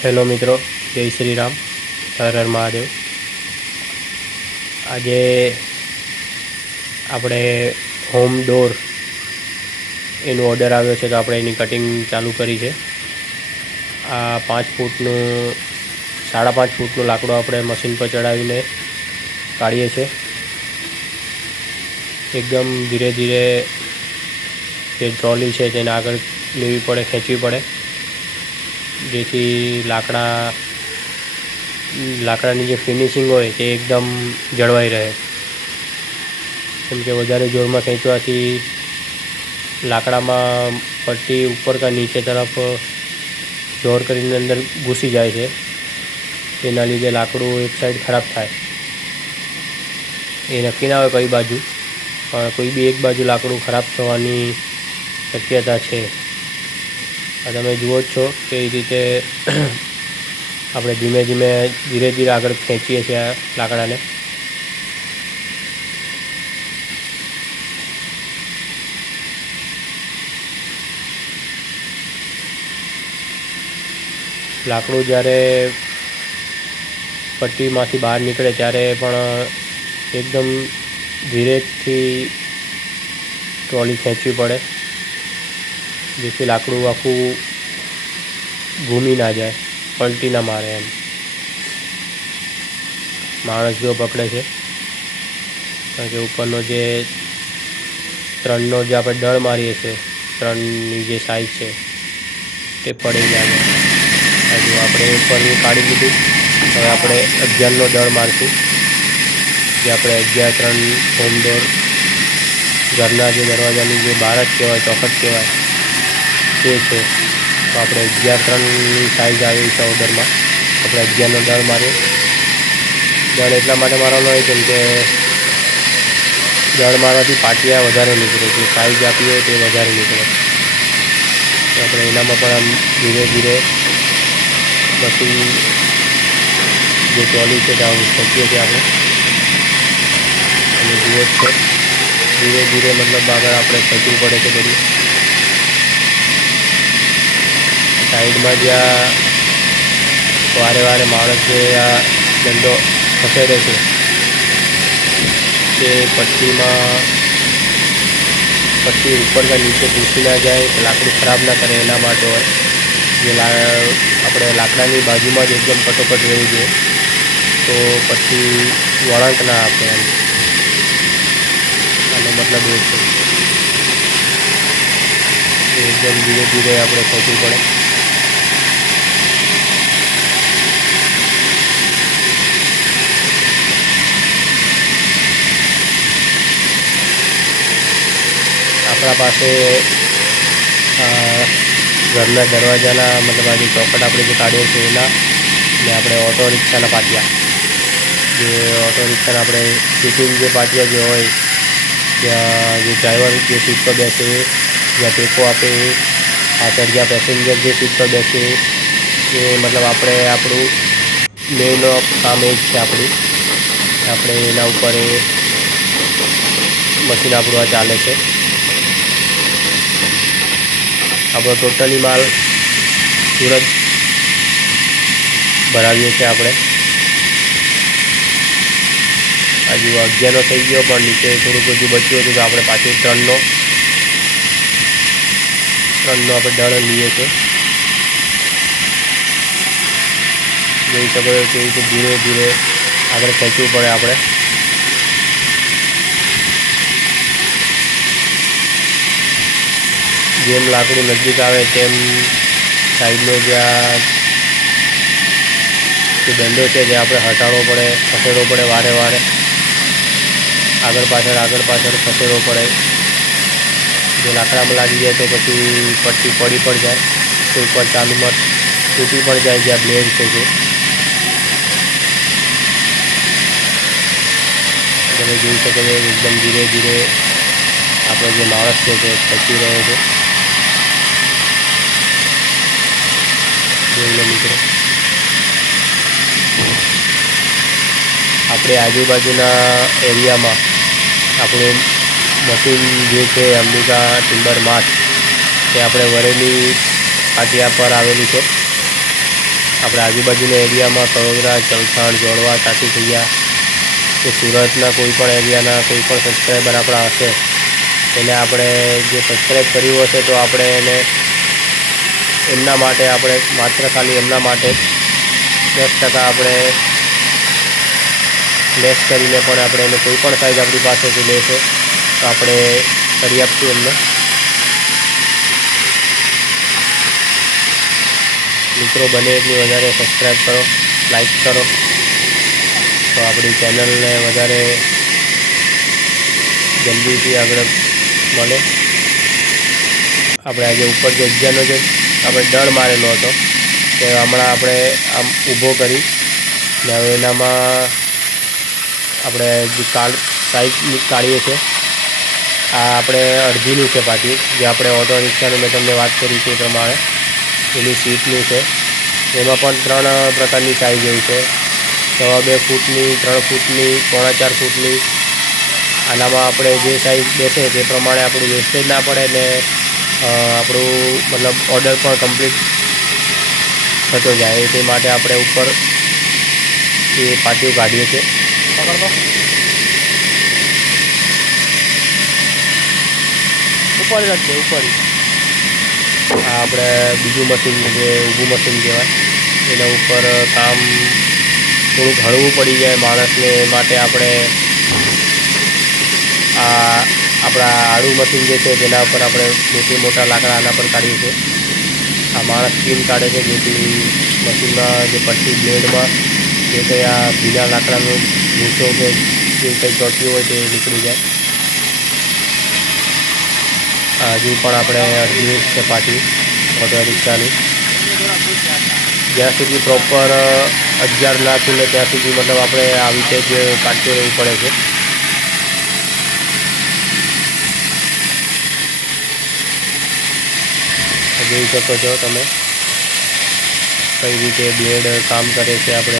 Hello मित्रों, जय श्री राम, हर हर महादेव। आज આપણે હોમ ડોર એનો ઓર્ડર આવ્યો છે, તો આપણે એની કટિંગ ચાલુ કરી છે। આ 5 ફૂટનું 5.5 ફૂટનું લાકડું આપણે મશીન પર ચડાવીને કાઢીએ છીએ। એકદમ ધીરે ધીરે જે ટ્રોલી છે તેને આગળ લેવી પડે, ખેંચવી પડે, જેથી લાકડાની જે ફિનિશિંગ હોય તે એકદમ જળવાઈ રહે। કેમ કે વધારે જોરમાં ખેંચવાથી લાકડામાં પટ્ટી ઉપર કે નીચે તરફ જોર કરીને અંદર ઘૂસી જાય છે, તેના લીધે લાકડું એક સાઈડ ખરાબ થાય। એ નક્કી ના હોય કઈ બાજુ, પણ કોઈ બી એક બાજુ લાકડું ખરાબ થવાની શક્યતા છે। આ તમે જુઓ જ છો કે એ રીતે આપણે ધીમે ધીરે આગળ ખેંચીએ છીએ આ લાકડાને। લાકડું જ્યારે પટ્ટીમાંથી બહાર નીકળે ત્યારે પણ એકદમ ધીરેથી ટ્રોલી ખેંચવી પડે, જેથી લાકડું આખું ઘૂમી ના જાય, પલટી ના મારે। એમ માણસ જો પકડે છે, કારણ કે ઉપરનો જે ત્રણનો જે આપણે દળ મારીએ છીએ, ત્રણની જે સાઈઝ છે તે પડી જાય। હજુ આપણે ઉપરની કાઢી લીધું, હવે આપણે 11નો દળ મારશું, જે આપણે 11-3 હોમ ડોર ઘરના જે દરવાજાની જે બહાર જ કહેવાય, ચોખટ કહેવાય તે છે। તો આપણે 11-3ની સાઈઝ આવી છે ઓર્ડરમાં, આપણે 11નો દળ માર્યો। દળ એટલા માટે મારવાનો હોય કેમ કે દળ મારવાથી પાટિયા વધારે નીકળે, જે સાઈઝ આપી હોય તે વધારે નીકળે। તો આપણે એનામાં પણ આમ ધીરે ધીરે મશીન જે ટ્રોલી છે ત્યાં ખેંચીએ છીએ આપણે, અને જુઓ જ છે ધીરે ધીરે મતલબ આગળ આપણે ખેંચવું પડે છે બધું। સાઈડમાં જ્યાં વારે માણસ જે આ દંડો ખસેડે છે તે પટ્ટી ઉપર કે નીચે ઘૂસી ના જાય, લાકડું ખરાબ ના કરે એના માટે હોય। જે આપણે લાકડાની બાજુમાં જ એકદમ કટોકટ રહેવું જોઈએ, તો પછી વળાંક ના આપે એમ, આનો મતલબ એ છે। એકદમ ધીરે ધીરે આપણે ખેંચવું પડે। આપણા પાસે ઘરના દરવાજાના મતલબ આ જે ચોખટ આપણે જે કાઢીએ છીએ એના, ને આપણે ઓટો રિક્ષાના પાટિયા, જે ઓટો રિક્ષાના આપણે સીટિંગ જે પાટિયા જે હોય, ત્યાં જે ડ્રાઈવર જે સીટ પર બેસે, જ્યાં ટેકો આપે, પાછળ જ્યાં પેસેન્જર જે સીટ પર બેસે, એ મતલબ આપણું મેઇન કામ એ જ છે આપણે એના ઉપર એ મશીન આપણું આ ચાલે છે। આપણો ટોટલી માલ સુરત ભરાવીએ છીએ આપણે। હજુ 11નો થઈ ગયો, પણ નીચે થોડુંક હજુ બચ્યું હતું, તો આપણે પાછું 3નો આપણે દળ લઈએ છીએ। જોઈ શકો છો કેવી રીતે ધીરે ધીરે આગળ ખેંચવું પડે આપણે। જેમ લાકડું નજીક આવે તેમ સાઈડનો જે દંડો છે તે આપણે હટાવવો પડે, ખસેડવો પડે, વારે આગળ પાછળ ખસેડવો પડે। જો લાકડામાં લાગી જાય તો પછી પટ્ટી પડી પણ જાય, તો ઉપર ચાલુમાં તૂટી પણ જાય, જ્યાં બ્લેડ છે તે તમે જોઈ શકો છો। એકદમ ધીરે ધીરે આપણો જે માણસ છે તે ખેંચી રહ્યો છે, જોઈ લો મિત્રો। આપણે આજુબાજુના એરિયામાં આપણું મશીન જે છે અંબિકા ટિમ્બર માર્ટ, તે આપણે વરેલી પાટિયા પર આવેલું છે। આપણે આજુબાજુના એરિયામાં કડોદરા, ચલથાણ, જોડવા, તાતીથૈયા કે સુરતના કોઈ પણ એરિયાના કોઈ પણ સબસ્ક્રાઈબર આપણા હશે એને આપણે જે સબસ્ક્રાઈબ કર્યું હશે તો આપણે એને એમના માટે આપણે માત્ર ખાલી એમના માટે 10% આપણે લેસ કરીને પણ આપણે એને કોઈ પણ સાઇઝ આપણી પાસેથી લેશે તો આપણે કરી આપશું એમને. મિત્રો બને એટલી વધારે સબસ્ક્રાઈબ કરો, લાઈક કરો તો આપણી ચેનલને વધારે જલ્દીથી આગળ મળે. આપણે આજે ઉપર જે અગિયારનો જે આપણે દળ મારેલો હતો તે હમણાં આપણે આમ ઊભો કરી ને હવે એનામાં આપણે જે સાઈઝ કાઢીએ છીએ આ આપણે અડધીનું છે પાટિયું, જે આપણે ઓટો રિક્ષાનું મેં તમને વાત કરી છે એ પ્રમાણે એની સીટનું છે. એમાં પણ 3 પ્રકારની સાઈઝ હોય છે, 2.25 ફૂટની, 3 ફૂટની, 4.25 ફૂટની. આનામાં આપણે જે સાઈઝ બેસે તે પ્રમાણે આપણું વેસ્ટેજ ના પડે ને આપણું મતલબ ઓર્ડર પણ કમ્પ્લીટ થતો જાય તે માટે આપણે ઉપર એ પાટિયું કાઢીએ છીએ. ઉપર જ છે ઉપર. આ આપણે બીજું મશીન જે ઊભું મશીન કહેવાય એના ઉપર કામ થોડુંક હળવું પડી જાય માણસને એ માટે આપણે આ આપણા આડું મશીન જે છે તેના ઉપર આપણે મોટા લાકડા આના પર કાઢીએ છીએ. આ માણસ સ્કીન કાઢે છે જેથી મશીનમાં જે પટ્ટી બ્લેડમાં જે કંઈ આ ભીના લાકડાનો ભૂસો કે જે કંઈ ચોટ્યું હોય તે નીકળી જાય. હજુ પણ આપણે અડધી છે પાટી ઓટો રિક્ષાની. જ્યાં સુધી પ્રોપર 11 ના ખુલે ત્યાં સુધી મતલબ આપણે આવી રીતે જ કાઢતું રહેવું પડે છે. જોઈ શકો છો તમે કઈ રીતે બ્લેડ કામ કરે છે આપણે